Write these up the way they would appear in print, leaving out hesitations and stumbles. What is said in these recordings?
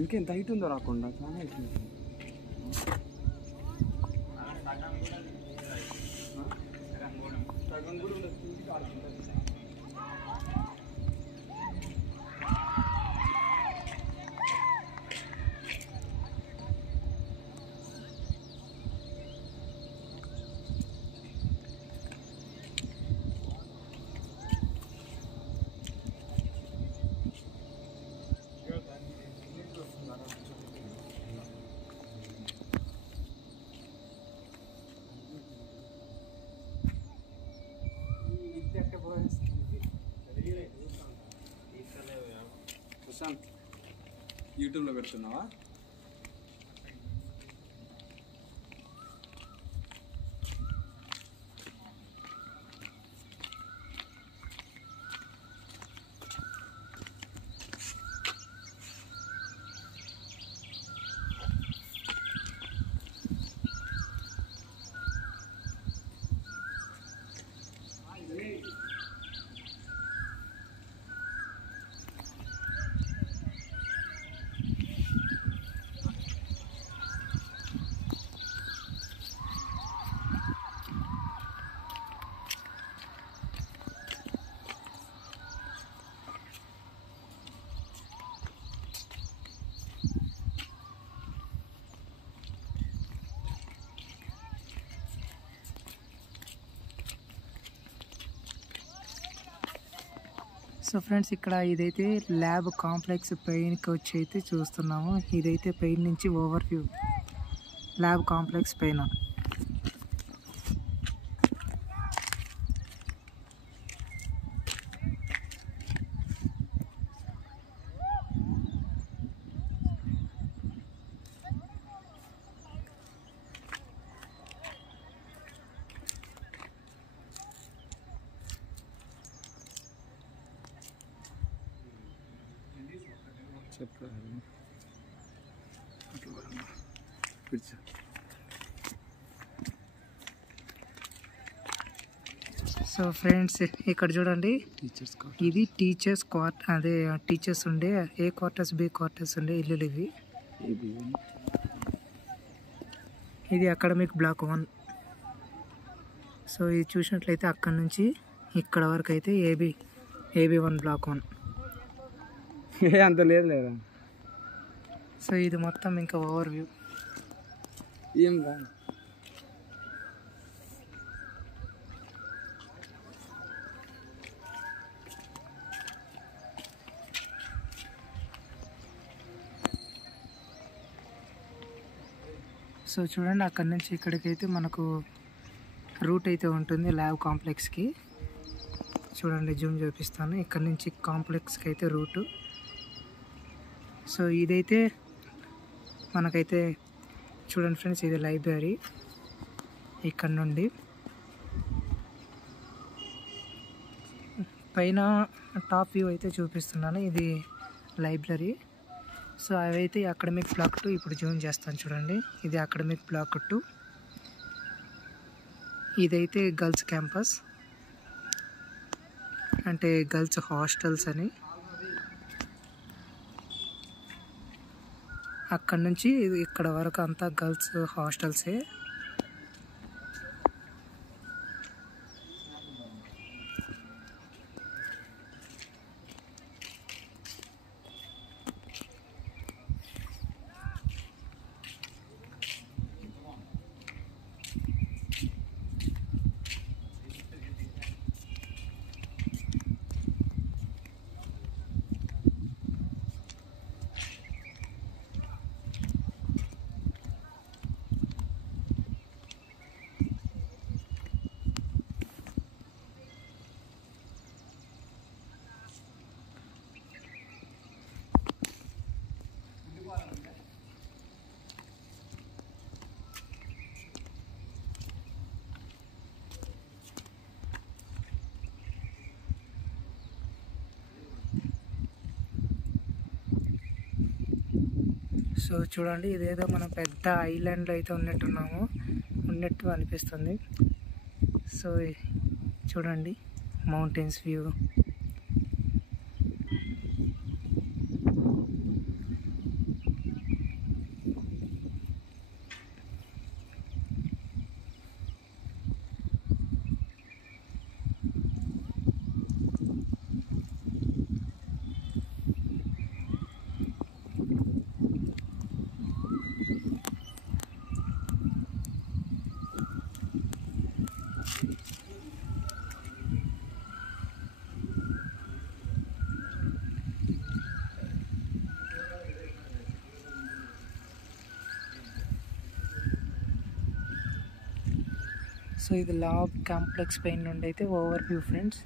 ఇంకెంత హైట్ ఉందో రాకుండా చాలా హైట్ ఉంది. సగం కూడా ఉండదు. ప్రశాంత్ యూట్యూబ్లో పెడుతున్నావా? సో ఫ్రెండ్స్, ఇక్కడ ఇదైతే ల్యాబ్ కాంప్లెక్స్ పైనకి వచ్చి అయితే చూస్తున్నాము. ఇదైతే పైన నుంచి ఓవర్ వ్యూ ల్యాబ్ కాంప్లెక్స్ పైన. సో ఫ్రెండ్స్, ఇక్కడ చూడండి, ఇది టీచర్స్ క్వార్టర్, అదే టీచర్స్ ఉండే ఏ క్వార్టర్స్ బి క్వార్టర్స్ ఉండే ఇల్లులు ఇవి. ఇది అకాడమిక్ బ్లాక్ 1. సో ఇది చూసినట్లయితే అక్కడ నుంచి ఇక్కడ వరకు అయితే ఏబి1 బ్లాక్ 1. అంత లేదు లేదా? సో ఇది మొత్తం ఇంకా ఓవర్ వ్యూ. ఏం కాదు. సో చూడండి, అక్కడ నుంచి ఇక్కడికైతే మనకు రూట్ అయితే ఉంటుంది ల్యాబ్ కాంప్లెక్స్కి. చూడండి, జూమ్ చూపిస్తాను. ఇక్కడ నుంచి కాంప్లెక్స్కి అయితే రూటు. సో ఇదైతే మనకైతే చూడండి ఫ్రెండ్స్, ఇది లైబ్రరీ. ఇక్కడ నుండి పైన టాప్ వ్యూ అయితే చూపిస్తున్నాను. ఇది లైబ్రరీ. సో అవైతే అకాడమిక్ బ్లాక్ 2 ఇప్పుడు జూమ్ చేస్తాను. చూడండి, ఇది అకాడమిక్ బ్లాక్ 2. ఇదైతే గర్ల్స్ క్యాంపస్, అంటే గర్ల్స్ హాస్టల్స్ అని. అక్కడ నుంచి ఇక్కడ వరకు అంతా గర్ల్స్ హాస్టల్సే. సో చూడండి, ఇదేదో మనం పెద్ద ఐలాండ్లో అయితే ఉన్నట్టు అనిపిస్తుంది. సో చూడండి, మౌంటైన్స్ వ్యూ. సో ఇది ల్యాబ్ కాంప్లెక్స్ పైన నుండి అయితే ఓవర్ వ్యూ ఫ్రెండ్స్.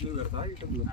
నువ్వు పెడతా యూట్యూబ్లో.